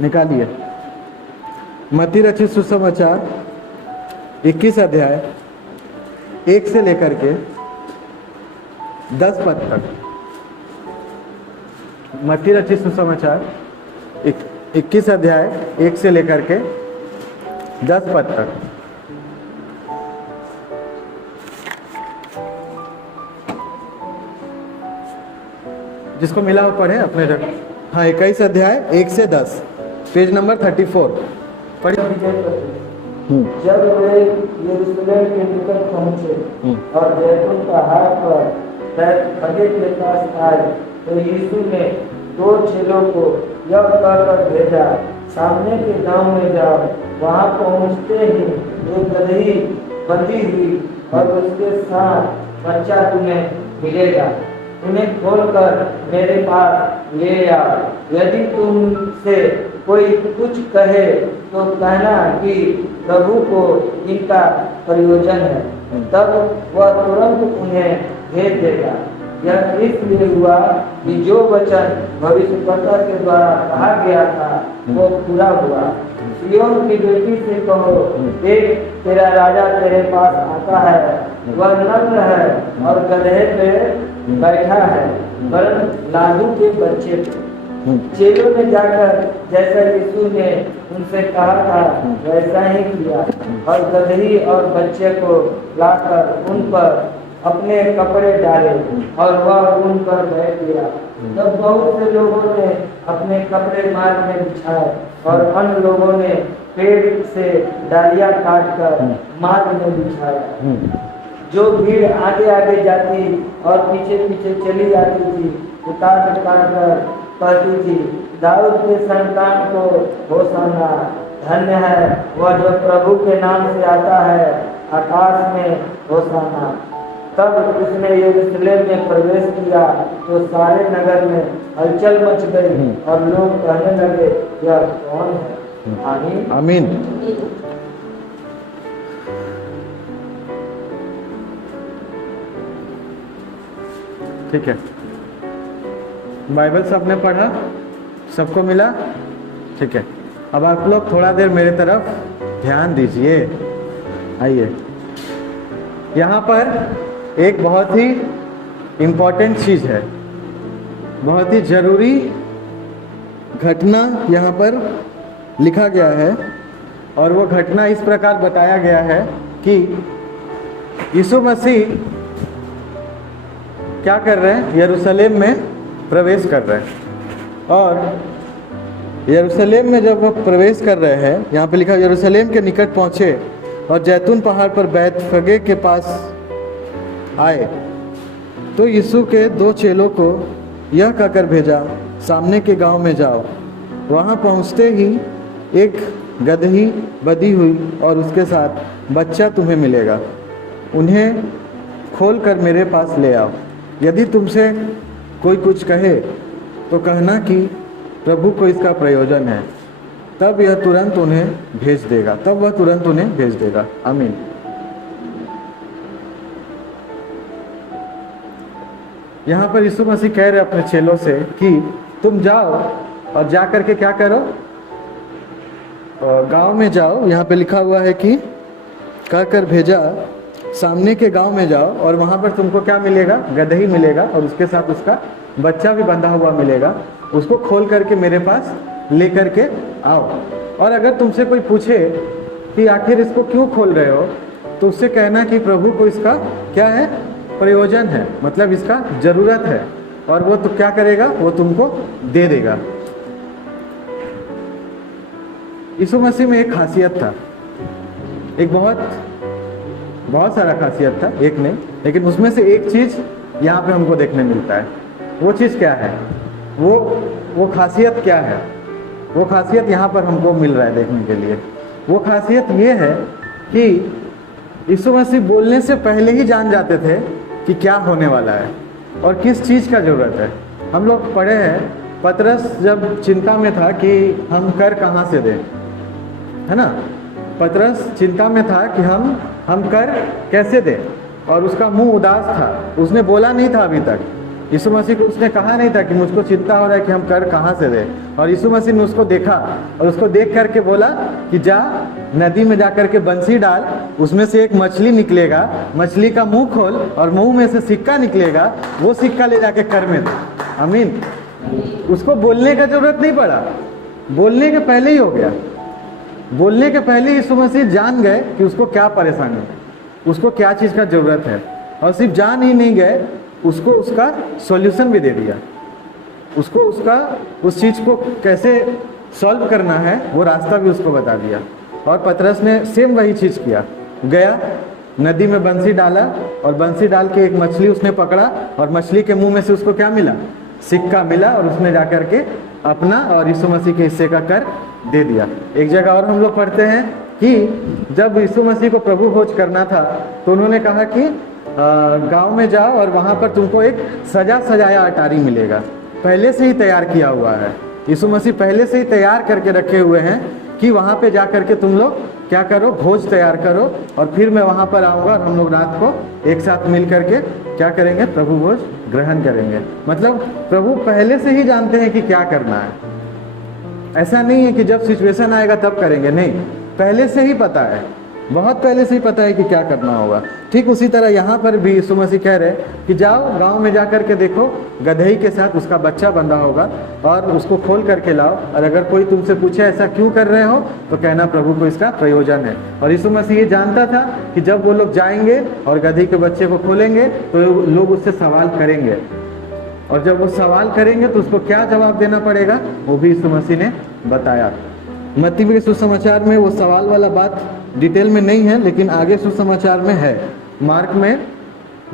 निकालिए। मत्ती रचित सुसमाचार 21 अध्याय 1 से लेकर के 10 पद तक। मत्ती रचित सुसमाचार 21 अध्याय 1 से लेकर के 10 पद तक। जिसको मिला हो पढ़े अपने जगह। हाँ, 21 अध्याय 1 से 10, पेज नंबर 34 पढ़िए। जब वे यरूशलेम के निकट पहुंचे और जैतून पहाड़ पर बैतफगे के पास आए, तो यीशु ने 2 चेलों को यह कहकर भेजा, सामने के गांव में जाओ। वहां पहुंचते ही एक गदही बंधी हुई और उसके साथ बच्चा तुम्हें मिलेगा। उन्हें खोलकर मेरे पास ले आओ। यदि तुमसे कोई कुछ कहे तो कहना कि प्रभु को इनका प्रयोजन है, तब वह तुरंत उन्हें भेज देगा। यह इसलिए हुआ कि जो वचन भविष्यवक्ता के द्वारा कहा गया था वो पूरा हुआ। सिय्योन की बेटी से कहो, देख तेरा राजा तेरे पास आता है, वह नम्र है और गधे पे बैठा है, वरन लाडू के बच्चे पे। चेलों ने जाकर जैसा यीशु ने उनसे कहा था वैसा ही किया और गदही और बच्चे को लाकर उन पर अपने कपड़े डाले और वह उन पर बैठ गया। तब बहुत से लोगों ने अपने कपड़े मार्ग में बिछाए और अन्य लोगों ने पेड़ से डालियां काटकर मार्ग में बिछाया। जो भीड़ आगे आगे जाती और पीछे पीछे चली जाती थी, उतार कर कहती थी, दाऊद के संतान को होशाना, धन्य है वह जो प्रभु के नाम से आता है, आकाश में होशाना। तब उसने यरूशलेम में प्रवेश किया तो सारे नगर में हलचल मच गई और लोग कहने लगे, यह कौन है? आमीन आमीन। ठीक है, बाइबल सबने पढ़ा, सबको मिला? ठीक है, अब आप लोग थोड़ा देर मेरे तरफ ध्यान दीजिए। आइए, यहाँ पर एक बहुत ही इम्पोर्टेंट चीज़ है, बहुत ही ज़रूरी घटना यहाँ पर लिखा गया है। और वो घटना इस प्रकार बताया गया है कि यीशु मसीह क्या कर रहे हैं? यरूशलेम में प्रवेश कर रहे हैं। और यरूशलेम में जब वो प्रवेश कर रहे हैं, यहाँ पे लिखा यरूशलेम के निकट पहुँचे और जैतून पहाड़ पर बैतफगे के पास आए, तो यीशु के 2 चेलों को यह कहकर भेजा, सामने के गांव में जाओ। वहां पहुंचते ही एक गदही बंधी हुई और उसके साथ बच्चा तुम्हें मिलेगा। उन्हें खोलकर मेरे पास ले आओ। यदि तुमसे कोई कुछ कहे तो कहना कि प्रभु को इसका प्रयोजन है, तब यह तुरंत उन्हें भेज देगा, तब वह तुरंत उन्हें भेज देगा। आमीन। यहाँ पर यीशु मसीह कह रहे अपने चेलों से कि तुम जाओ और जा करके क्या करो? गांव में जाओ। यहाँ पे लिखा हुआ है कि कहकर भेजा, सामने के गांव में जाओ और वहाँ पर तुमको क्या मिलेगा? गदही मिलेगा और उसके साथ उसका बच्चा भी बंधा हुआ मिलेगा। उसको खोल करके मेरे पास ले करके आओ। और अगर तुमसे कोई पूछे कि आखिर इसको क्यों खोल रहे हो, तो उससे कहना कि प्रभु को इसका क्या है? प्रयोजन है, मतलब इसका जरूरत है, और वो तो क्या करेगा? वो तुमको दे देगा। यीशु मसीह में एक खासियत था, एक बहुत सारा खासियत था, एक नहीं, लेकिन उसमें से एक चीज यहाँ पे हमको देखने मिलता है। वो चीज क्या है? वो खासियत क्या है? वो खासियत यहाँ पर हमको मिल रहा है देखने के लिए। वो खासियत ये है कि यीशु मसीह बोलने से पहले ही जान जाते थे कि क्या होने वाला है और किस चीज़ का ज़रूरत है। हम लोग पढ़े हैं, पतरस जब चिंता में था कि हम कर कहाँ से दें, है ना? पतरस चिंता में था कि हम कर कैसे दें, और उसका मुंह उदास था, उसने बोला नहीं था अभी तक। यीशु मसीह को उसने कहा नहीं था कि मुझको चिंता हो रहा है कि हम कर कहाँ से दे, और यीशु मसीह ने उसको देखा और उसको देख करके बोला कि जा नदी में जा करके बंसी डाल, उसमें से एक मछली निकलेगा, मछली का मुंह खोल और मुंह में से सिक्का निकलेगा, वो सिक्का ले जाके कर में दे। आमीन। उसको बोलने का जरूरत नहीं पड़ा, बोलने के पहले ही हो गया। बोलने के पहले यीशु मसीह जान गए कि उसको क्या परेशानी है, उसको क्या चीज़ का ज़रूरत है, और सिर्फ जान ही नहीं गए, उसको उसका सॉल्यूशन भी दे दिया। उसको उसका उस चीज़ को कैसे सॉल्व करना है वो रास्ता भी उसको बता दिया। और पतरस ने सेम वही चीज़ किया, गया नदी में बंसी डाला और बंसी डाल के एक मछली उसने पकड़ा और मछली के मुंह में से उसको क्या मिला, सिक्का मिला, और उसने जा कर के अपना और यीशु मसीह के हिस्से का कर दे दिया। एक जगह और हम लोग पढ़ते हैं कि जब यीशु मसीह को प्रभु भोज करना था तो उन्होंने कहा कि गांव में जाओ और वहाँ पर तुमको एक सजा सजाया अटारी मिलेगा, पहले से ही तैयार किया हुआ है। यीशु मसीह पहले से ही तैयार करके रखे हुए हैं कि वहाँ पे जा करके तुम लोग क्या करो, भोज तैयार करो, और फिर मैं वहाँ पर आऊँगा और हम लोग रात को एक साथ मिल करके क्या करेंगे, प्रभु भोज ग्रहण करेंगे। मतलब प्रभु पहले से ही जानते हैं कि क्या करना है। ऐसा नहीं है कि जब सिचुएशन आएगा तब करेंगे, नहीं, पहले से ही पता है, बहुत पहले से ही पता है कि क्या करना होगा। ठीक उसी तरह यहाँ पर भी यीशु मसीह कह रहे हैं कि जाओ गांव में जा कर के देखो, गधे के साथ उसका बच्चा बंधा होगा और उसको खोल करके लाओ, और अगर कोई तुमसे पूछे ऐसा क्यों कर रहे हो तो कहना प्रभु को इसका प्रयोजन है। और यीशु मसीह ये जानता था कि जब वो लोग जाएंगे और गधे के बच्चे को खोलेंगे तो लोग उससे सवाल करेंगे, और जब वो सवाल करेंगे तो उसको क्या जवाब देना पड़ेगा वो भी यीशु मसीह ने बताया। मत्ती के सुसमाचार में वो सवाल वाला बात डिटेल में नहीं है, लेकिन आगे सुसमाचार में है। मार्क में,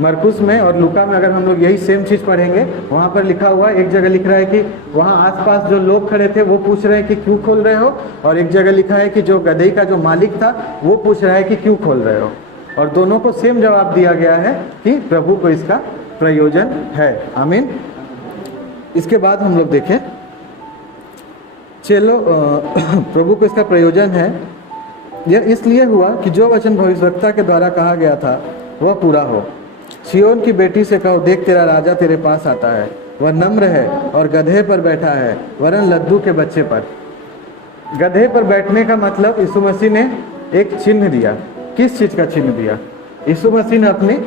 मरकुस में और लूका में अगर हम लोग यही सेम चीज़ पढ़ेंगे, वहाँ पर लिखा हुआ, एक जगह लिख रहा है कि वहाँ आसपास जो लोग खड़े थे वो पूछ रहे हैं कि क्यों खोल रहे हो, और एक जगह लिखा है कि जो गधे का जो मालिक था वो पूछ रहा है कि क्यों खोल रहे हो, और दोनों को सेम जवाब दिया गया है कि प्रभु को इसका प्रयोजन है। आमीन। इसके बाद हम लोग देखें, चलो प्रभु को इसका प्रयोजन है, यह इसलिए हुआ कि जो वचन भविष्यवक्ता के द्वारा कहा गया था वह पूरा हो। सिय्योन की बेटी से कहो, देख तेरा राजा तेरे पास आता है, वह नम्र है और गधे पर बैठा है, वरन लद्दू के बच्चे पर। गधे पर बैठने का मतलब यीशु मसीह ने एक चिन्ह दिया। किस चीज़ का चिन्ह दिया? यीशु मसीह ने अपनी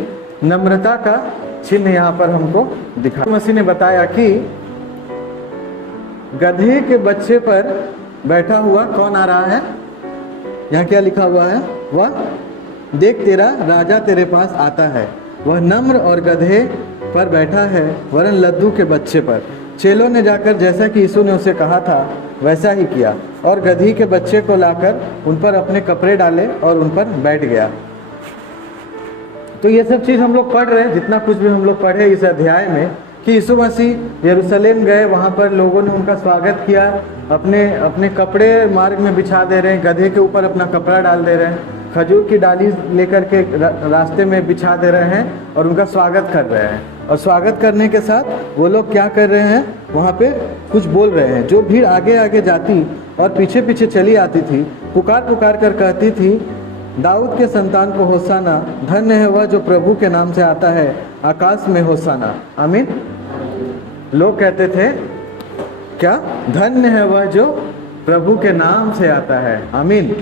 नम्रता का चिन्ह यहाँ पर हमको दिखा। यीशु मसीह ने बताया कि गधे के बच्चे पर बैठा हुआ कौन आ रहा है? यहाँ क्या लिखा हुआ है? वह देख तेरा राजा तेरे पास आता है, वह नम्र और गधे पर बैठा है, वरन लद्दू के बच्चे पर। चेलों ने जाकर जैसा कि यीशु ने उसे कहा था वैसा ही किया, और गधी के बच्चे को लाकर उन पर अपने कपड़े डाले और उन पर बैठ गया। तो ये सब चीज़ हम लोग पढ़ रहे हैं, जितना कुछ भी हम लोग पढ़े इस अध्याय में, कि यीशु मसीह यरूशलेम गए, वहाँ पर लोगों ने उनका स्वागत किया, अपने कपड़े मार्ग में बिछा दे रहे हैं, गधे के ऊपर अपना कपड़ा डाल दे रहे हैं, खजूर की डाली लेकर के रास्ते में बिछा दे रहे हैं और उनका स्वागत कर रहे हैं। और स्वागत करने के साथ वो लोग क्या कर रहे हैं, वहाँ पे कुछ बोल रहे हैं। जो भीड़ आगे आगे जाती और पीछे पीछे चली आती थी, पुकार पुकार कर कहती थी, दाऊद के संतान को होसाना, धन्य है वह जो प्रभु के नाम से आता है, आकाश में होसाना। आमीन। लोग कहते थे क्या? धन्य है वह जो प्रभु के नाम से आता है। आमीन।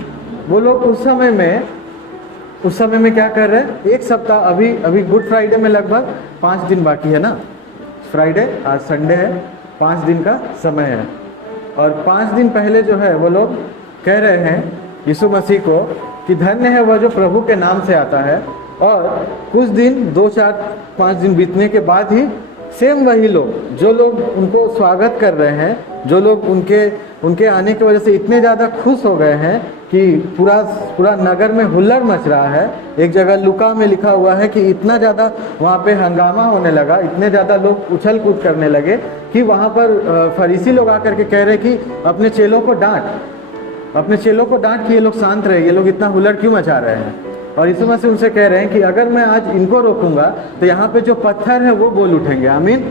वो लोग उस समय में क्या कर रहे हैं? एक सप्ताह, अभी गुड फ्राइडे में लगभग 5 दिन बाकी है ना, फ्राइडे, आज संडे है, 5 दिन का समय है। और 5 दिन पहले जो है वो लोग कह रहे हैं यीशु मसीह को कि धन्य है वह जो प्रभु के नाम से आता है। और कुछ दिन, 2, 4, 5 दिन बीतने के बाद ही सेम वही लोग, जो लोग उनको स्वागत कर रहे हैं, जो लोग उनके आने की वजह से इतने ज़्यादा खुश हो गए हैं कि पूरा नगर में हुल्लड़ मच रहा है। एक जगह लुका में लिखा हुआ है कि इतना ज़्यादा वहाँ पे हंगामा होने लगा, इतने ज़्यादा लोग उछल कूद करने लगे कि वहाँ पर फरीसी लोग आकर के कह रहे कि अपने चेलों को डांट कि ये लोग शांत रहे, ये लोग इतना हुल्लड़ क्यों मचा रहे हैं। और यीशु मसीह उनसे कह रहे हैं कि अगर मैं आज इनको रोकूंगा तो यहाँ पे जो पत्थर है वो बोल उठेंगे। आमीन।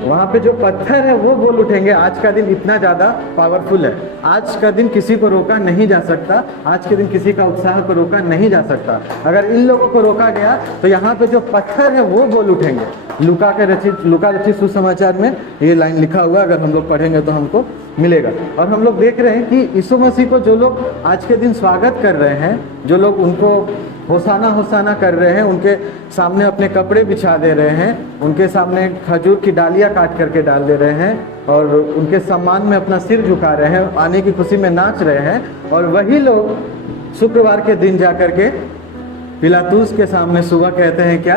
वहाँ पे जो पत्थर है वो बोल उठेंगे। आज का दिन इतना ज़्यादा पावरफुल है, आज का दिन किसी को रोका नहीं जा सकता, आज के दिन किसी का उत्साह को रोका नहीं जा सकता। अगर इन लोगों को रोका गया तो यहाँ पे जो पत्थर है वो बोल उठेंगे। लूका रचित सुसमाचार में ये लाइन लिखा हुआ है, अगर हम लोग पढ़ेंगे तो हमको मिलेगा। और हम लोग देख रहे हैं कि यीशु मसीह को जो लोग आज के दिन स्वागत कर रहे हैं, जो लोग उनको होसाना होसाना कर रहे हैं, उनके सामने अपने कपड़े बिछा दे रहे हैं, उनके सामने खजूर की डालियाँ काट करके डाल दे रहे हैं और उनके सम्मान में अपना सिर झुका रहे हैं, आने की खुशी में नाच रहे हैं। और वही लोग शुक्रवार के दिन जा करके पिलातुस के सामने सुबह कहते हैं क्या,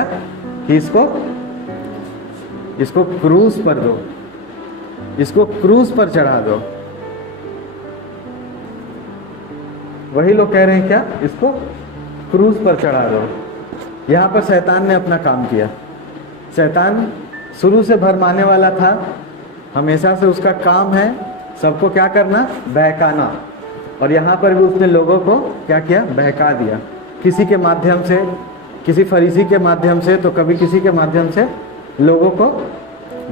कि इसको क्रूस पर दो, इसको क्रूस पर चढ़ा दो। वही लोग कह रहे हैं क्या, इसको क्रूस पर चढ़ा दो। यहाँ पर शैतान ने अपना काम किया। शैतान शुरू से भरमाने वाला था, हमेशा से उसका काम है सबको क्या करना, बहकाना। और यहाँ पर भी उसने लोगों को क्या किया, बहका दिया, किसी के माध्यम से, किसी फरीसी के माध्यम से, तो कभी किसी के माध्यम से लोगों को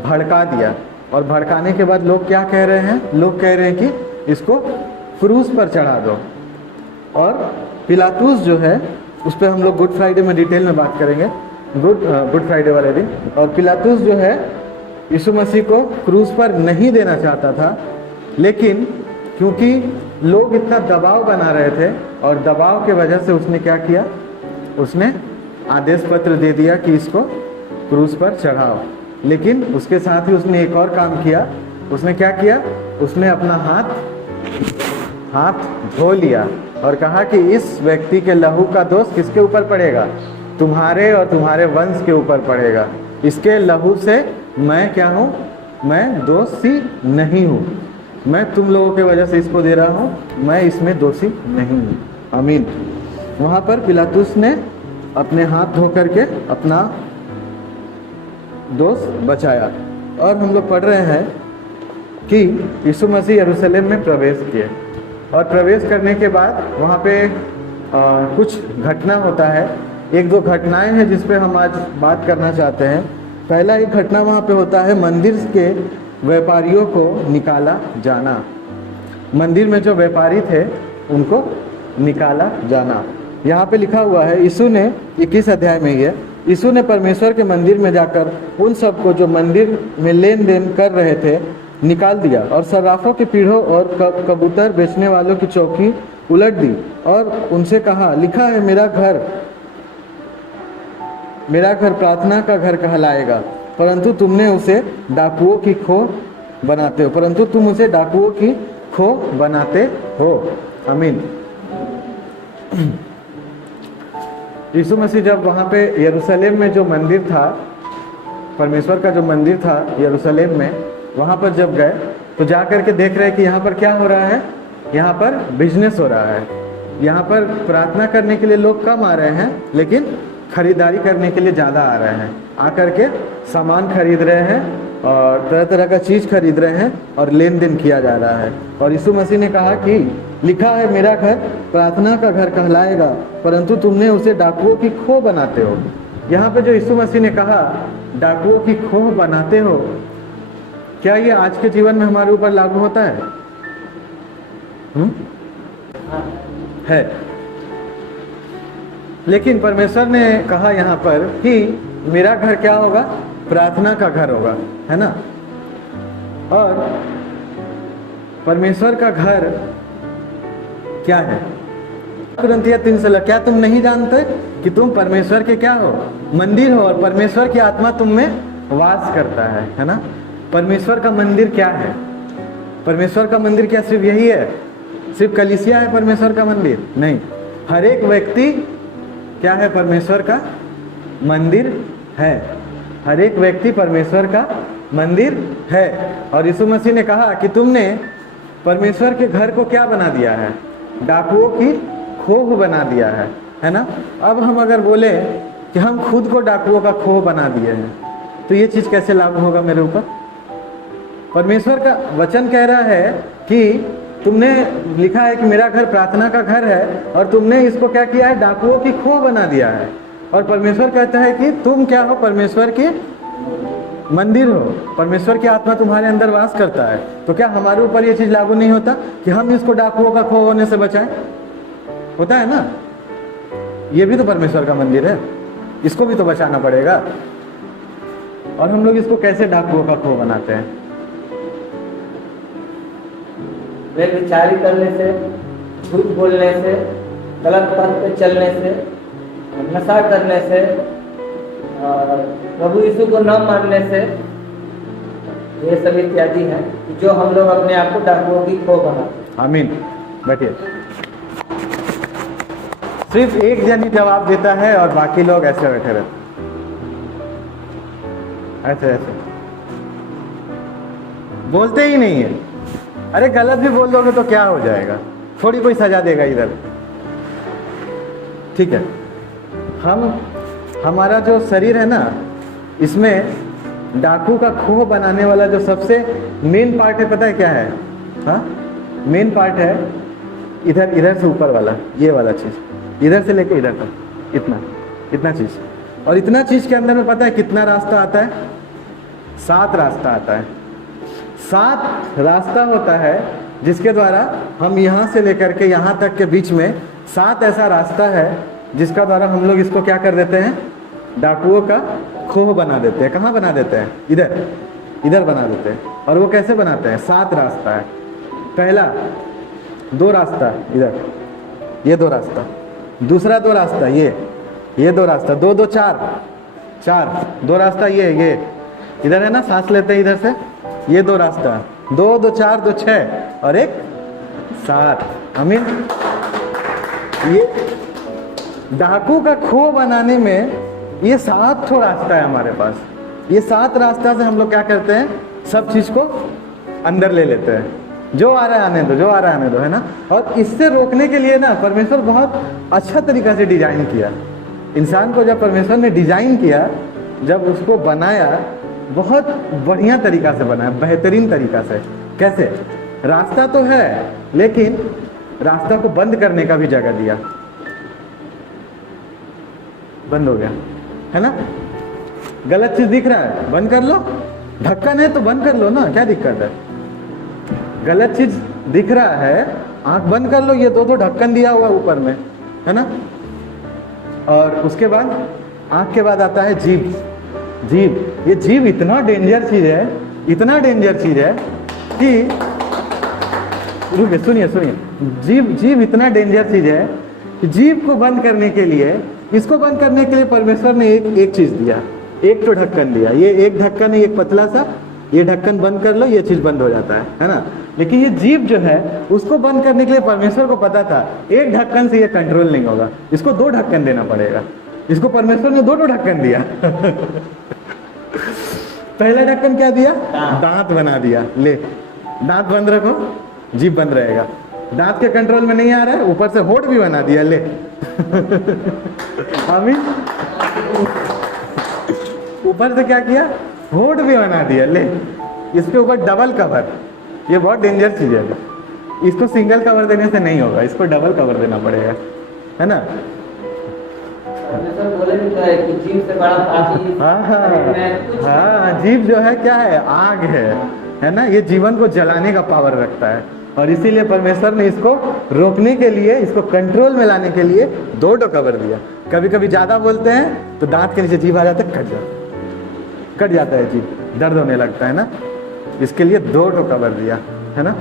भड़का दिया। और भड़काने के बाद लोग क्या कह रहे हैं, लोग कह रहे हैं कि इसको क्रूस पर चढ़ा दो। और पिलातुस जो है, उस पर हम लोग गुड फ्राइडे में डिटेल में बात करेंगे, गुड फ्राइडे वाले दिन। और पिलातुस जो है यीशु मसीह को क्रूस पर नहीं देना चाहता था, लेकिन क्योंकि लोग इतना दबाव बना रहे थे और दबाव के वजह से उसने क्या किया, उसने आदेश पत्र दे दिया कि इसको क्रूस पर चढ़ाओ। लेकिन उसके साथ ही उसने एक और काम किया। उसने क्या किया, उसने अपना हाथ धो लिया और कहा कि इस व्यक्ति के लहू का दोष किसके ऊपर पड़ेगा, तुम्हारे और तुम्हारे वंश के ऊपर पड़ेगा। इसके लहू से मैं क्या हूँ, मैं दोषी नहीं हूँ, मैं तुम लोगों के वजह से इसको दे रहा हूँ, मैं इसमें दोषी नहीं हूँ। आमीन। वहाँ पर पिलातुस ने अपने हाथ धो करके अपना दोष बचाया। और हम लोग पढ़ रहे हैं कि यीशु मसीह यरूशलेम में प्रवेश किए और प्रवेश करने के बाद वहाँ पे कुछ घटना होता है। एक दो घटनाएं हैं जिस पे हम आज बात करना चाहते हैं। पहला एक घटना वहाँ पे होता है, मंदिर के व्यापारियों को निकाला जाना। मंदिर में जो व्यापारी थे उनको निकाला जाना। यहाँ पे लिखा हुआ है, यीशु ने 21 अध्याय में ही है, यीशु ने परमेश्वर के मंदिर में जाकर उन सबको जो मंदिर में लेन देन कर रहे थे निकाल दिया और सर्राफों के पीढ़ों और कबूतर बेचने वालों की चौकी उलट दी और उनसे कहा, लिखा है मेरा घर प्रार्थना का घर कहलाएगा, परंतु तुमने उसे डाकुओं की खो बनाते हो, परंतु तुम उसे डाकुओं की खो बनाते हो। आमीन। यीशु मसीह जब वहाँ पे यरूशलेम में जो मंदिर था, परमेश्वर का जो मंदिर था यरूशलेम में, वहाँ पर जब गए तो जा कर के देख रहे हैं कि यहाँ पर क्या हो रहा है, यहाँ पर बिजनेस हो रहा है। यहाँ पर प्रार्थना करने के लिए लोग कम आ रहे हैं, लेकिन खरीदारी करने के लिए ज़्यादा आ रहे हैं। आकर के सामान खरीद रहे हैं और तरह तरह का चीज़ खरीद रहे हैं और लेन देन किया जा रहा है। और यीशु मसीह ने कहा कि लिखा है मेरा घर प्रार्थना का घर कहलाएगा, परंतु तुमने उसे डाकुओं की खो बनाते हो। यहाँ पे जो यीशु मसीह ने कहा डाकुओं की खो बनाते हो, क्या ये आज के जीवन में हमारे ऊपर लागू होता है? है। लेकिन परमेश्वर ने कहा यहाँ पर कि मेरा घर क्या होगा, प्रार्थना का घर होगा, है ना। और परमेश्वर का घर क्या है? कुरिन्थियों 3:16, क्या तुम नहीं जानते कि तुम परमेश्वर के क्या हो, मंदिर हो, और परमेश्वर की आत्मा तुम में वास करता है ना। परमेश्वर का मंदिर क्या है? परमेश्वर का मंदिर क्या सिर्फ यही है, सिर्फ कलीसिया है परमेश्वर का मंदिर? नहीं, हर एक व्यक्ति क्या है, परमेश्वर का मंदिर है। हर एक व्यक्ति परमेश्वर का मंदिर है। और यीशु मसीह ने कहा कि तुमने परमेश्वर के घर को क्या बना दिया है, डाकुओं की खोह बना दिया है ना। अब हम अगर बोले कि हम खुद को डाकुओं का खोह बना दिए हैं, तो ये चीज़ कैसे लागू होगा मेरे ऊपर? परमेश्वर का वचन कह रहा है कि तुमने, लिखा है कि मेरा घर प्रार्थना का घर है, और तुमने इसको क्या किया है, डाकुओं की खोह बना दिया है। और परमेश्वर कहता है कि तुम क्या हो, परमेश्वर के मंदिर हो, परमेश्वर की आत्मा तुम्हारे अंदर वास करता है। तो क्या हमारे ऊपर ये चीज़ लागू नहीं होता कि हम इसको डाकुओं का खो होने से बचाएं? होता है ना। ये भी तो परमेश्वर का मंदिर है, इसको भी तो बचाना पड़ेगा। और हम लोग इसको कैसे डाकुओं का खो बनाते हैं? बेविचारी करने से, झूठ बोलने से, गलत पथ पे चलने से, नशा करने से, और प्रभु यीशु को न मानने से, ये सब इत्यादि हैं जो हम लोग अपने आप को डाकुओं की खो बनाते हैं। आमीन। बैठिए। सिर्फ एक जन ही जवाब देता है और बाकी लोग ऐसे बैठे रहते, ऐसे ऐसे बोलते ही नहीं है। अरे गलत भी बोल दोगे तो क्या हो जाएगा, थोड़ी कोई सजा देगा इधर। ठीक है, हमारा जो शरीर है ना, इसमें डाकू का खोह बनाने वाला जो सबसे मेन पार्ट है, पता है क्या है? हाँ, मेन पार्ट है इधर से ऊपर वाला, ये वाला चीज, इधर से लेके इधर तक, इतना चीज। और इतना चीज के अंदर में पता है कितना रास्ता आता है? 7 रास्ता आता है। 7 रास्ता होता है जिसके द्वारा हम यहाँ से लेकर के यहाँ तक के बीच में 7 ऐसा रास्ता है जिसका द्वारा हम लोग इसको क्या कर देते हैं? डाकुओं का खोह बना देते हैं। कहाँ बना देते हैं? इधर बना देते हैं। और वो कैसे बनाते हैं? 7 रास्ता है। पहला 2 रास्ता इधर, ये 2 रास्ता, दूसरा 2 रास्ता, ये 2 रास्ता, 2 2 4 2 रास्ता, ये इधर है ना, सांस लेते हैं इधर से, ये 2 रास्ता, 2 2 4 2 6 और एक 7। आमीन। ये डाकू का खो बनाने में ये 7 ठो रास्ता है हमारे पास। ये 7 रास्ता से हम लोग क्या करते हैं? सब चीज को अंदर ले लेते हैं। जो आ रहा है आने दो, जो आ रहा है आने दो, है ना। और इससे रोकने के लिए ना परमेश्वर बहुत अच्छा तरीका से डिजाइन किया। इंसान को जब परमेश्वर ने डिजाइन किया, जब उसको बनाया, बहुत बढ़िया तरीका से बनाया, बेहतरीन तरीका से। कैसे? रास्ता तो है, लेकिन रास्ता को बंद करने का भी जगह दिया। बंद हो गया, है ना। गलत चीज दिख रहा है, बंद कर लो। ढक्कन है तो बंद कर लो ना, क्या दिक्कत है? गलत चीज दिख रहा है, आंख बंद कर लो। ये 2 ढक्कन दिया हुआ ऊपर में, है ना। और उसके बाद आंख के बाद आता है जीभ। ये जीभ इतना डेंजर चीज है, इतना डेंजर चीज है कि रुकिए, सुनिए। जीभ इतना डेंजर चीज है कि जीभ को बंद करने के लिए, इसको बंद करने के लिए परमेश्वर ने एक चीज दिया, एक तो ढक्कन दिया। ये एक ढक्कन है, एक पतला सा, ये ढक्कन बंद कर लो, ये चीज बंद हो जाता है ना। लेकिन ये जीभ जो है, उसको बंद करने के लिए परमेश्वर को पता था एक ढक्कन से ये कंट्रोल नहीं होगा, इसको 2 ढक्कन देना पड़ेगा। इसको परमेश्वर ने 2 ढक्कन दिया। पहला ढक्कन क्या दिया? दांत बना दिया। ले, दांत बंद रखो, जीभ बंद रहेगा। दांत के कंट्रोल में नहीं आ रहा है, ऊपर से होठ भी बना दिया। ले। आमीन। ऊपर से क्या किया? होठ भी बना दिया। ले, इसके ऊपर डबल कवर। ये बहुत डेंजर चीज है। इसको सिंगल कवर देने से नहीं होगा, इसको डबल कवर देना पड़ेगा, है ना। बोले भी तो है कि जीभ से बड़ा पापी। हाँ, जीभ जो है क्या है? आग है ना। ये जीवन को जलाने का पावर रखता है, और इसीलिए परमेश्वर ने इसको रोकने के लिए, इसको कंट्रोल में लाने के लिए 2 कवर दिया। कभी कभी ज्यादा बोलते हैं तो दांत के नीचे जीभ आ जाता है, कट जाता है जीभ, दर्द होने लगता है ना। इसके लिए 2 कवर दिया, है ना।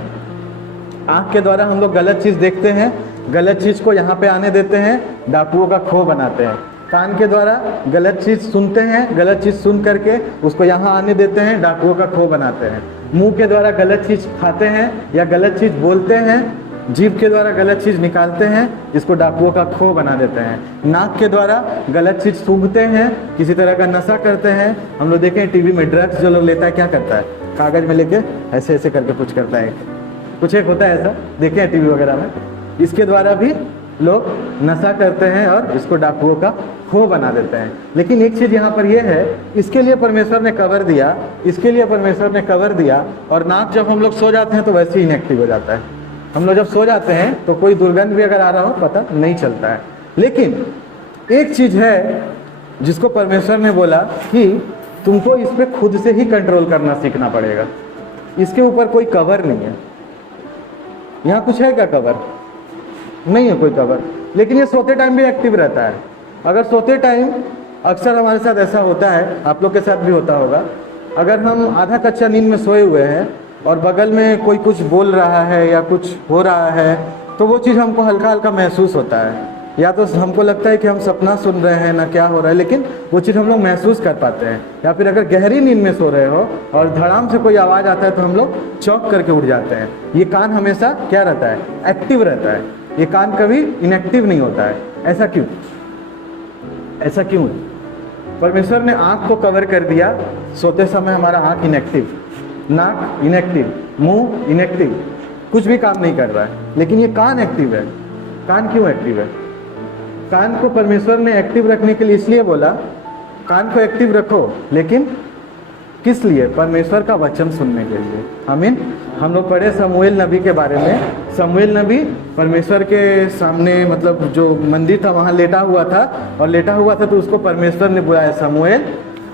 आंख के द्वारा हम लोग गलत चीज देखते हैं, गलत चीज को यहाँ पे आने देते हैं, डाकुओं का खो बनाते हैं। कान के द्वारा गलत चीज सुनते हैं, गलत चीज सुन करके उसको यहाँ आने देते हैं, डाकुओं का खो बनाते हैं। मुंह के द्वारा गलत चीज खाते हैं या गलत चीज बोलते हैं, जीभ के द्वारा गलत चीज निकालते हैं, जिसको डाकुओं का खो बना देते हैं। नाक के द्वारा गलत चीज सूंघते हैं, किसी तरह का नशा करते हैं। हम लोग देखें टीवी में ड्रग्स जो लोग लेता है क्या करता है? कागज में लेके ऐसे ऐसे करके कुछ करता है, कुछ एक होता है ऐसा, देखे टीवी वगैरह में। इसके द्वारा भी लोग नशा करते हैं और इसको डाकुओं का खो बना देते हैं। लेकिन एक चीज यहाँ पर यह है, इसके लिए परमेश्वर ने कवर दिया, इसके लिए परमेश्वर ने कवर दिया। और नाक जब हम लोग सो जाते हैं तो वैसे ही इनएक्टिव हो जाता है। हम लोग जब सो जाते हैं तो कोई दुर्गंध भी अगर आ रहा हो पता नहीं चलता है। लेकिन एक चीज है जिसको परमेश्वर ने बोला कि तुमको इस पे खुद से ही कंट्रोल करना सीखना पड़ेगा। इसके ऊपर कोई कवर नहीं है। यहाँ कुछ है क्या कवर? नहीं है कोई कवर। लेकिन ये सोते टाइम भी एक्टिव रहता है। अगर सोते टाइम अक्सर हमारे साथ ऐसा होता है, आप लोग के साथ भी होता होगा, अगर हम आधा कच्चा नींद में सोए हुए हैं और बगल में कोई कुछ बोल रहा है या कुछ हो रहा है, तो वो चीज़ हमको हल्का हल्का महसूस होता है, या तो हमको लगता है कि हम सपना सुन रहे हैं ना क्या हो रहा है, लेकिन वो चीज़ हम लोग महसूस कर पाते हैं। या फिर अगर गहरी नींद में सो रहे हो और धड़ाम से कोई आवाज़ आता है तो हम लोग चौंक करके उठ जाते हैं। ये कान हमेशा क्या रहता है? एक्टिव रहता है। ये कान कभी इनएक्टिव नहीं होता है। ऐसा क्यों? ऐसा क्यों है? परमेश्वर ने आँख को कवर कर दिया, सोते समय हमारा आँख इनएक्टिव, नाक इनएक्टिव, मुंह इनएक्टिव, कुछ भी काम नहीं कर रहा है, लेकिन ये कान एक्टिव है। कान क्यों एक्टिव है? कान को परमेश्वर ने एक्टिव रखने के लिए इसलिए बोला, कान को एक्टिव रखो, लेकिन किस लिए? परमेश्वर का वचन सुनने के लिए। आमीन। हम लोग पढ़े शमूएल नबी के बारे में। शमूएल नबी परमेश्वर के सामने, मतलब जो मंदिर था वहाँ लेटा हुआ था, और लेटा हुआ था तो उसको परमेश्वर ने बुलाया शमूएल,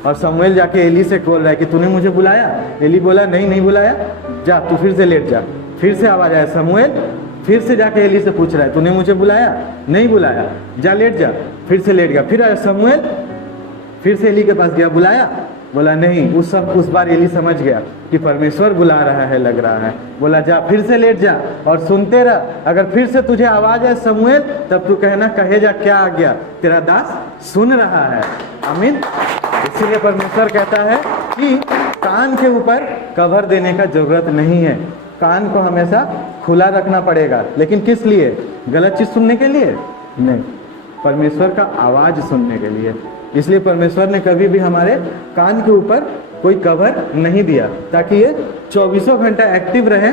और शमूएल जाके एली से बोल रहा है कि तूने मुझे बुलाया? एली बोला नहीं बुलाया, जा तू फिर से लेट जा। फिर से आवाज आया शमूएल, फिर से जाके एली से पूछ रहा है तूने मुझे बुलाया? नहीं बुलाया, जा लेट जा। फिर से लेट गया। फिर आया शमूएल, फिर से एली के पास गया, बुलाया? बोला नहीं। उस बार एली समझ गया कि परमेश्वर बुला रहा है, लग रहा है। बोला जा फिर से लेट जा और सुनते रह, अगर फिर से तुझे आवाज है शमूएल, तब तू कहना कहे जा क्या आ गया, तेरा दास सुन रहा है। आमीन। इसीलिए परमेश्वर कहता है कि कान के ऊपर कवर देने का जरूरत नहीं है, कान को हमेशा खुला रखना पड़ेगा। लेकिन किस लिए? गलत चीज सुनने के लिए नहीं, परमेश्वर का आवाज सुनने के लिए। इसलिए परमेश्वर ने कभी भी हमारे कान के ऊपर कोई कवर नहीं दिया, ताकि ये 24 घंटा एक्टिव रहे,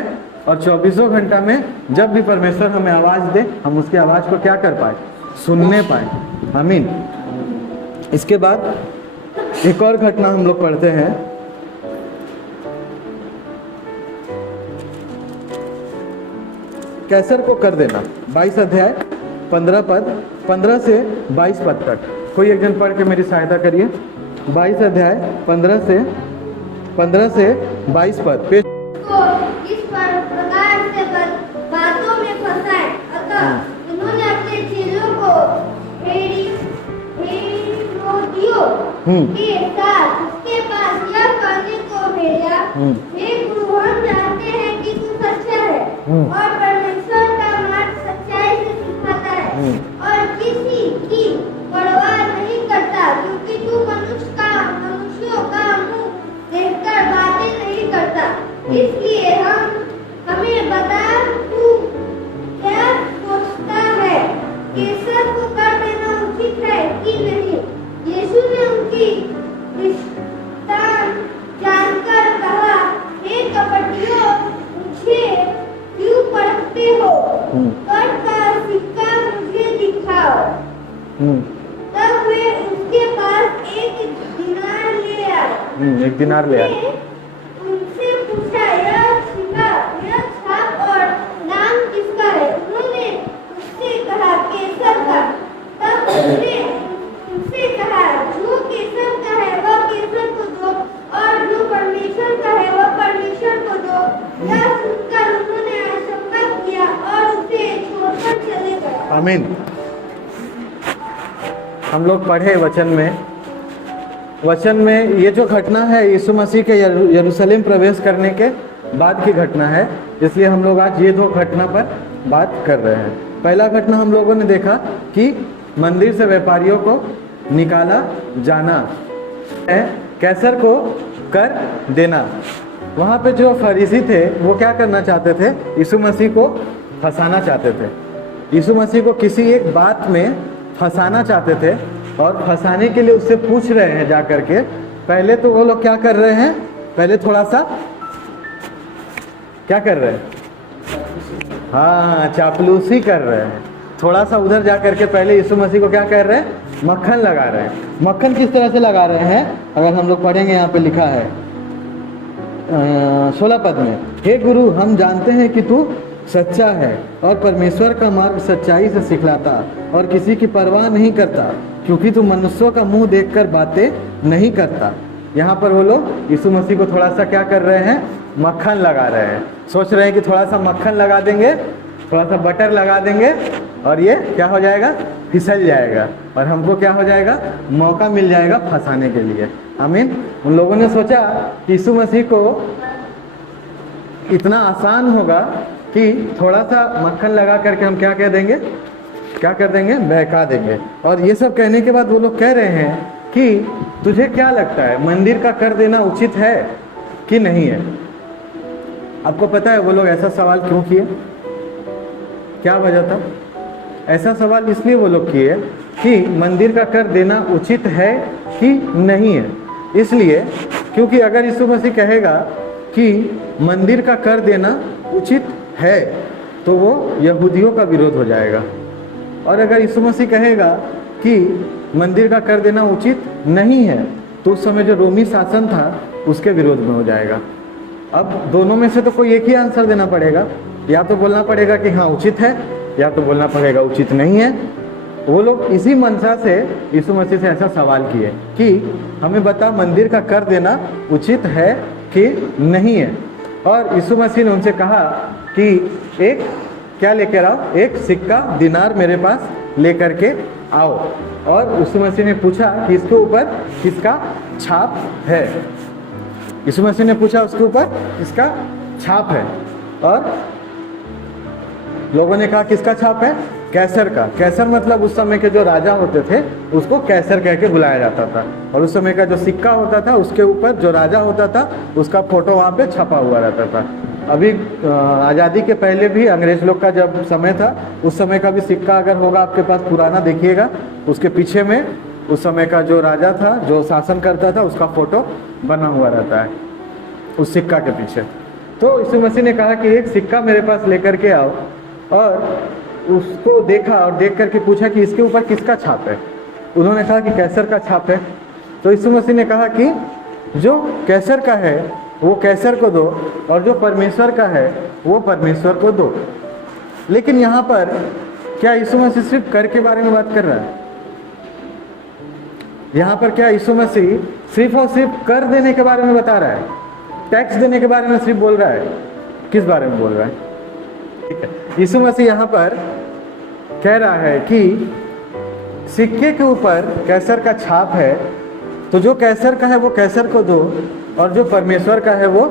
और 24 घंटा में जब भी परमेश्वर हमें आवाज दे, हम उसकी आवाज को क्या कर पाए? सुनने पाए। आमीन। इसके बाद एक और घटना हम लोग पढ़ते हैं, कैसर को कर देना। 22 अध्याय 15 पद, 15 से 22 पद तक कोई एक जन पढ़ के मेरी सहायता करिए। 22 अध्याय 15 से 22 पद। पेश को इस प्रकार से बातों में फंसाए, अतः उन्होंने अपने चेलों को हेरोदियों के साथ उसके पास यह कहने को भेजा, हे गुरु, हम जानते हैं कि तू सच्चा है और परमेश्वर का मार्ग सच्चाई से सिखाता है, और किसी की परवाह नहीं करता, क्योंकि तू मनुष्यों का मुंह देखकर बातें नहीं करता। इसलिए हमें बता, तू क्या सोचता है, कैसर को कर देना उचित है कि नहीं? यीशु ने उनकी दृष्टांत जानकर कहा, हे कपटियों, मुझे क्यों परखते हो? कर का सिक्का मुझे दिखाओ। तब वे उसके पास एक दिनार ले आए। एक दिनार ले आए। उनसे पूछा, यह सिक्का, यह छाप और नाम किसका है? उन्होंने उससे कहा, कैसर का। तब उसने उनसे कहा, जो कैसर का है वह कैसर को दो, और जो परमेश्वर का है वह परमेश्वर को दो। यह सुनकर उन्होंने आशंका किया और उसे छोड़कर चले गए। आमीन। हम लोग पढ़े वचन में ये जो घटना है यीशु मसीह के यरूशलेम प्रवेश करने के बाद की घटना है, इसलिए हम लोग आज ये दो घटना पर बात कर रहे हैं। पहला घटना हम लोगों ने देखा कि मंदिर से व्यापारियों को निकाला जाना है, कैसर को कर देना। वहाँ पे जो फरीसी थे वो क्या करना चाहते थे? यीशु मसीह को फंसाना चाहते थे। यीशु मसीह को किसी एक बात में फंसाना चाहते थे, और फंसाने के लिए उससे पूछ रहे हैं जा करके। पहले तो वो लोग क्या कर रहे हैं? पहले थोड़ा सा क्या कर रहे हैं? हाँ, चापलूसी कर रहे हैं। थोड़ा सा उधर जा करके पहले यीशु मसीह को क्या कर रहे हैं? मक्खन लगा रहे हैं। मक्खन किस तरह से लगा रहे हैं? अगर हम लोग पढ़ेंगे, यहाँ पे लिखा है 16 पद में, हे गुरु, हम जानते हैं कि तू सच्चा है और परमेश्वर का मार्ग सच्चाई से सिखलाता, और किसी की परवाह नहीं करता, क्योंकि तू मनुष्यों का मुंह देखकर बातें नहीं करता। यहाँ पर वो लोग यीशु मसीह को थोड़ा सा क्या कर रहे हैं? मक्खन लगा रहे हैं। सोच रहे हैं कि थोड़ा सा मक्खन लगा देंगे, थोड़ा सा बटर लगा देंगे, और ये क्या हो जाएगा? फिसल जाएगा और हमको क्या हो जाएगा, मौका मिल जाएगा फंसाने के लिए। आमीन। उन लोगों ने सोचा कि यीशु मसीह को इतना आसान होगा कि थोड़ा सा मक्खन लगा करके हम क्या कह देंगे, क्या कर देंगे, बहका देंगे। और ये सब कहने के बाद वो लोग कह रहे हैं कि तुझे क्या लगता है मंदिर का कर देना उचित है कि नहीं है? आपको पता है वो लोग ऐसा सवाल क्यों किए? क्या वजह था? ऐसा सवाल इसलिए वो लोग किए कि मंदिर का कर देना उचित है कि नहीं है। इसलिए क्योंकि अगर यीशु मसीह कहेगा कि मंदिर का कर देना उचित है तो वो यहूदियों का विरोध हो जाएगा, और अगर यीशु मसीह कहेगा कि मंदिर का कर देना उचित नहीं है तो उस समय जो रोमी शासन था उसके विरोध में हो जाएगा। अब दोनों में से तो कोई एक ही आंसर देना पड़ेगा, या तो बोलना पड़ेगा कि हाँ उचित है, या तो बोलना पड़ेगा उचित नहीं है। वो लोग इसी मनसा से यीशु मसीह से ऐसा सवाल किए कि हमें बता मंदिर का कर देना उचित है कि नहीं है। और यीशु मसीह ने उनसे कहा कि एक क्या लेकर आओ, एक सिक्का दिनार मेरे पास लेकर के आओ। और यीशु मसीह ने पूछा कि इसके ऊपर किसका छाप है। यीशु मसीह ने पूछा उसके ऊपर किसका छाप है, और लोगों ने कहा किसका छाप है, कैसर का। कैसर मतलब उस समय के जो राजा होते थे उसको कैसर कह के बुलाया जाता था, और उस समय का जो सिक्का होता था उसके ऊपर जो राजा होता था उसका फोटो वहाँ पे छपा हुआ रहता था। अभी आज़ादी के पहले भी अंग्रेज लोग का जब समय था उस समय का भी सिक्का अगर होगा आपके पास पुराना देखिएगा, उसके पीछे में उस समय का जो राजा था जो शासन करता था उसका फोटो बना हुआ रहता है उस सिक्का के पीछे। तो यीशु मसीह ने कहा कि एक सिक्का मेरे पास लेकर के आओ, और उसको देखा और देख करके पूछा कि इसके ऊपर किसका छाप है। उन्होंने कहा कि कैसर का छाप है। तो यीशु मसीह ने कहा कि जो कैसर का है वो कैसर को दो, और जो परमेश्वर का है वो परमेश्वर को दो। लेकिन यहाँ पर क्या यीशु मसीह सिर्फ कर के बारे में बात कर रहा है? यहाँ पर क्या यीशु मसीह सिर्फ और सिर्फ कर देने के बारे में बता रहा है, टैक्स देने के बारे में सिर्फ बोल रहा है? किस बारे में बोल रहा है? ठीक है, यीशु मसीह यहाँ पर कह रहा है कि सिक्के के ऊपर कैसर का छाप है, तो जो कैसर का है वो कैसर को दो, और जो परमेश्वर का है वो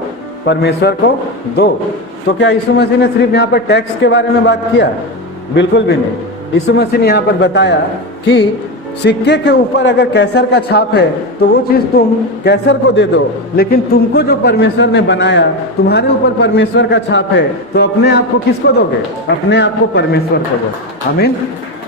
परमेश्वर को दो। तो क्या यीशु मसीह ने सिर्फ यहाँ पर टैक्स के बारे में बात किया? बिल्कुल भी नहीं। यीशु मसीह ने यहाँ पर बताया कि सिक्के के ऊपर अगर कैसर का छाप है तो वो चीज़ तुम कैसर को दे दो, लेकिन तुमको जो परमेश्वर ने बनाया, तुम्हारे ऊपर परमेश्वर का छाप है, तो अपने आप को किसको दोगे? अपने आप को परमेश्वर को दो। आमीन।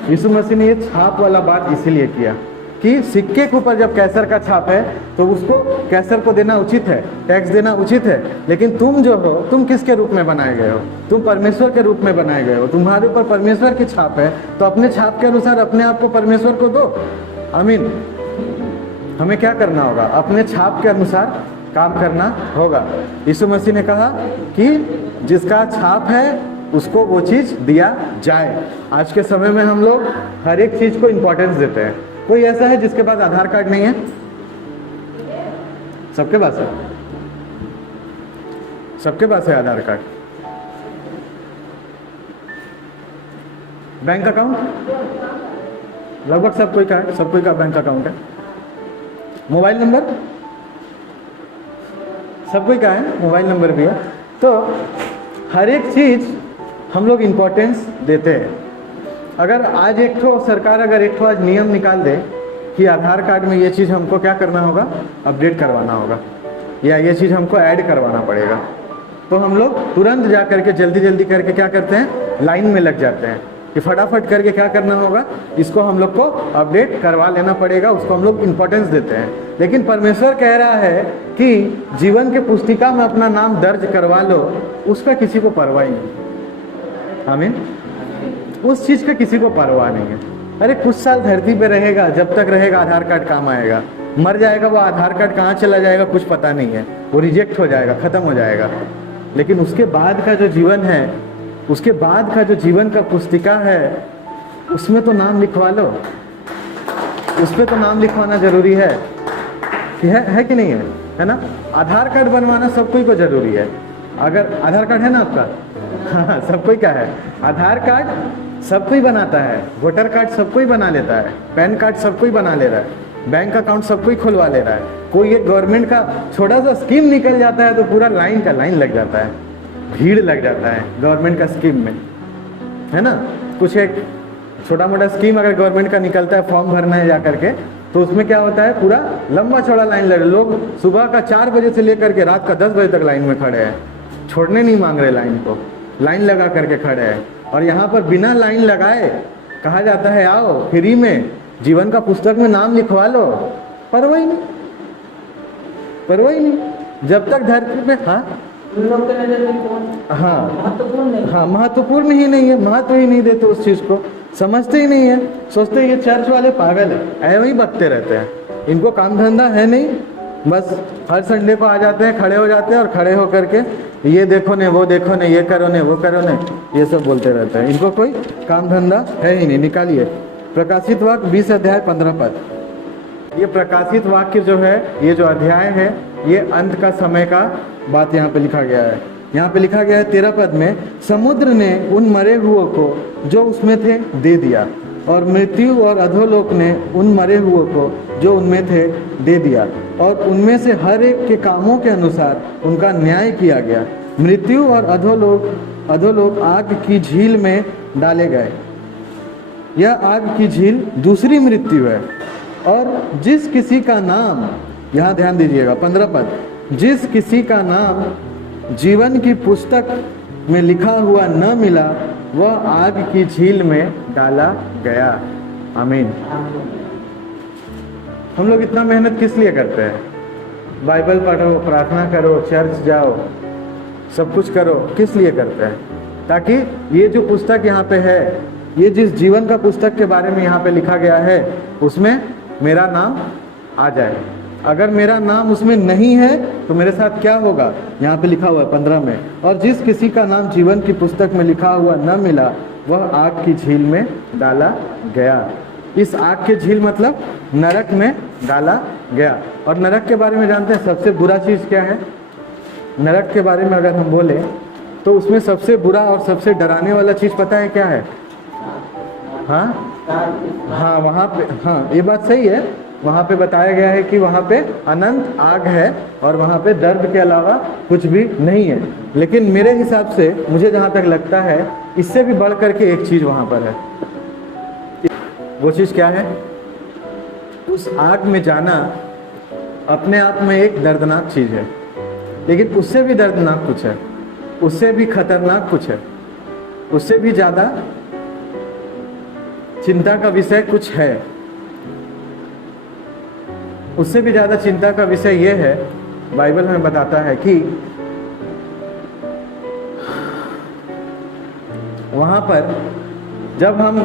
यीशु मसीह ने ये छाप वाला बात इसीलिए किया कि सिक्के के ऊपर जब कैसर का छाप है तो उसको कैसर को देना उचित है, टैक्स देना उचित है, लेकिन तुम जो हो तुम किसके रूप में बनाए गए हो? तुम परमेश्वर के रूप में बनाए गए हो, तुम्हारे ऊपर परमेश्वर की छाप है, तो अपने छाप के अनुसार अपने आप को परमेश्वर को दो। आमीन। हमें क्या करना होगा? अपने छाप के अनुसार काम करना होगा। यीशु मसीह ने कहा कि जिसका छाप है उसको वो चीज़ दिया जाए। आज के समय में हम लोग हर एक चीज़ को इम्पोर्टेंस देते हैं। कोई ऐसा है जिसके पास आधार कार्ड नहीं है? सबके पास है, सबके पास है आधार कार्ड। बैंक अकाउंट लगभग सब कोई का है, सब कोई का बैंक अकाउंट है। मोबाइल नंबर सब कोई का है, मोबाइल नंबर भी है। तो हर एक चीज़ हम लोग इम्पोर्टेंस देते हैं। अगर आज एक ठो सरकार अगर एक ठो आज नियम निकाल दे कि आधार कार्ड में ये चीज़ हमको क्या करना होगा, अपडेट करवाना होगा, या ये चीज़ हमको ऐड करवाना पड़ेगा, तो हम लोग तुरंत जा करके जल्दी जल्दी करके क्या करते हैं, लाइन में लग जाते हैं कि फटाफट करके क्या करना होगा, इसको हम लोग को अपडेट करवा लेना पड़ेगा, उसको हम लोग इम्पोर्टेंस देते हैं। लेकिन परमेश्वर कह रहा है कि जीवन के पुस्तिका में अपना नाम दर्ज करवा लो, उस पर किसी को परवाह नहीं। आमीन। उस चीज़ का किसी को परवाह नहीं है। अरे कुछ साल धरती पे रहेगा, जब तक रहेगा आधार कार्ड काम आएगा, मर जाएगा वो आधार कार्ड कहाँ चला जाएगा कुछ पता नहीं है, वो रिजेक्ट हो जाएगा, ख़त्म हो जाएगा। लेकिन उसके बाद का जो जीवन है, उसके बाद का जो जीवन का पुस्तिका है, उसमें तो नाम लिखवा लो, उस पर तो नाम लिखवाना जरूरी है कि है कि नहीं है ना? आधार कार्ड बनवाना सब कोई को जरूरी है। अगर आधार कार्ड है ना आपका, हाँ, सब कोई का है। आधार कार्ड सब कोई बनाता है, वोटर कार्ड सब कोई बना लेता है, पैन कार्ड सब कोई बना ले रहा है, बैंक अकाउंट सब कोई खुलवा ले रहा है। कोई एक गवर्नमेंट का छोटा सा स्कीम निकल जाता है तो पूरा लाइन का लाइन लग जाता है, भीड़ लग जाता है गवर्नमेंट का स्कीम में, है ना। कुछ एक छोटा मोटा स्कीम अगर गवर्नमेंट का निकलता है, फॉर्म भरना है जा करके, तो उसमें क्या होता है, पूरा लंबा चौड़ा लाइन लगे। लोग सुबह का 4 बजे से लेकर के रात का 10 बजे तक लाइन में खड़े हैं, छोड़ने नहीं मांग रहे लाइन को, लाइन लगा करके खड़े हैं। और यहाँ पर बिना लाइन लगाए कहा जाता है आओ फ्री में जीवन का पुस्तक में नाम लिखवा लो। परवाह ही नहीं, परवाह ही नहीं। जब तक धरती में, हाँ उन लोग के नजर में कौन हाँ महत्वपूर्ण नहीं। हाँ महत्वपूर्ण ही नहीं है, महत्व ही नहीं देते उस चीज़ को, समझते ही नहीं है, सोचते हैं ये चर्च वाले पागल है, ऐसे ही बकते रहते हैं, इनको काम धंधा है नहीं, बस हर संडे को आ जाते हैं, खड़े हो जाते हैं और खड़े हो करके ये देखो ने, वो देखो ने, ये करो ने, वो करो ने, ये सब बोलते रहते हैं। इनको कोई काम धंधा है ही नहीं। निकालिए प्रकाशित वाक्य 20 अध्याय 15 पद। ये प्रकाशित वाक्य जो है, ये जो अध्याय है, ये अंत का समय का बात यहाँ पे लिखा गया है। यहाँ पे लिखा गया है 13 पद में, समुद्र ने उन मरे हुओं को जो उसमें थे दे दिया, और मृत्यु और अधोलोक ने उन मरे हुओं को जो उनमें थे दे दिया, और उनमें से हर एक के कामों के अनुसार उनका न्याय किया गया। मृत्यु और अधोलोक आग की झील में डाले गए। यह आग की झील दूसरी मृत्यु है। और जिस किसी का नाम, यहाँ ध्यान दीजिएगा 15 पद, जिस किसी का नाम जीवन की पुस्तक में लिखा हुआ न मिला वह आग की झील में डाला गया। आमीन। हम लोग इतना मेहनत किस लिए करते हैं? बाइबल पढ़ो, प्रार्थना करो, चर्च जाओ, सब कुछ करो, किस लिए करते हैं? ताकि ये जो पुस्तक यहाँ पे है, ये जिस जीवन का पुस्तक के बारे में यहाँ पे लिखा गया है, उसमें मेरा नाम आ जाए। अगर मेरा नाम उसमें नहीं है तो मेरे साथ क्या होगा? यहाँ पे लिखा हुआ है 15 में, और जिस किसी का नाम जीवन की पुस्तक में लिखा हुआ न मिला वह आग की झील में डाला गया। इस आग की झील मतलब नरक में डाला गया। और नरक के बारे में जानते हैं सबसे बुरा चीज़ क्या है? नरक के बारे में अगर हम बोले तो उसमें सबसे बुरा और सबसे डराने वाला चीज़ पता है क्या है? हाँ, वहाँ पे, हाँ ये बात सही है, वहाँ पे बताया गया है कि वहाँ पे अनंत आग है और वहाँ पे दर्द के अलावा कुछ भी नहीं है। लेकिन मेरे हिसाब से, मुझे जहाँ तक लगता है, इससे भी बढ़ करके एक चीज़ वहाँ पर है। वो चीज़ क्या है? उस आग में जाना अपने आप में एक दर्दनाक चीज़ है, लेकिन उससे भी दर्दनाक कुछ है, उससे भी खतरनाक कुछ है, उससे भी ज़्यादा चिंता का विषय कुछ है। उससे भी ज़्यादा चिंता का विषय यह है, बाइबल हमें बताता है कि वहाँ पर जब हम,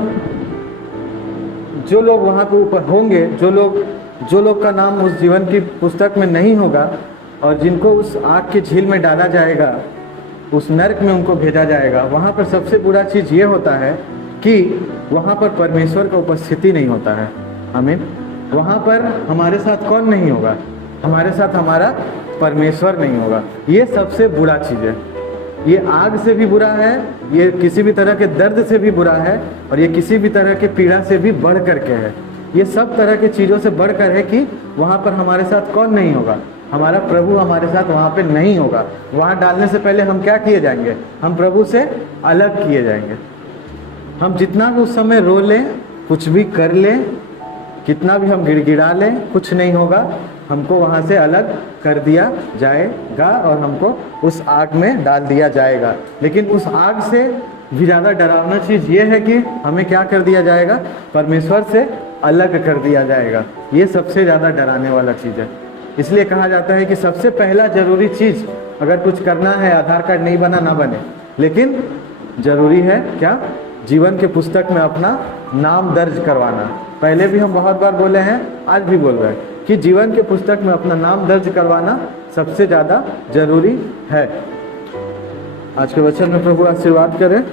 जो लोग वहाँ पे ऊपर होंगे, जो लोग का नाम उस जीवन की पुस्तक में नहीं होगा और जिनको उस आग की झील में डाला जाएगा, उस नरक में उनको भेजा जाएगा, वहाँ पर सबसे बुरा चीज़ ये होता है कि वहाँ पर परमेश्वर का उपस्थिति नहीं होता है। आमीन। वहाँ पर हमारे साथ कौन नहीं होगा? हमारे साथ हमारा परमेश्वर नहीं होगा। ये सबसे बुरा चीज़ है। ये आग से भी बुरा है, ये किसी भी तरह के दर्द से भी बुरा है, और ये किसी भी तरह के पीड़ा से भी बढ़ करके है। ये सब तरह की चीज़ों से बढ़कर है कि वहाँ पर हमारे साथ कौन नहीं होगा? हमारा प्रभु हमारे साथ वहाँ पे नहीं होगा। वहाँ डालने से पहले हम क्या किए जाएंगे? हम प्रभु से अलग किए जाएंगे। हम जितना भी उस समय रो लें, कुछ भी कर लें, कितना भी हम गिड़गिड़ा लें, कुछ नहीं होगा। हमको वहाँ से अलग कर दिया जाएगा और हमको उस आग में डाल दिया जाएगा। लेकिन उस आग से भी ज़्यादा डरावना चीज़ ये है कि हमें क्या कर दिया जाएगा? परमेश्वर से अलग कर दिया जाएगा। ये सबसे ज़्यादा डराने वाला चीज़ है। इसलिए कहा जाता है कि सबसे पहला ज़रूरी चीज़, अगर कुछ करना है, आधार कार्ड नहीं बना ना बने, लेकिन ज़रूरी है क्या? जीवन के पुस्तक में अपना नाम दर्ज करवाना। पहले भी हम बहुत बार बोले हैं, आज भी बोल रहे हैं कि जीवन के पुस्तक में अपना नाम दर्ज करवाना सबसे ज़्यादा जरूरी है। आज के वचन में प्रभु आशीर्वाद करें।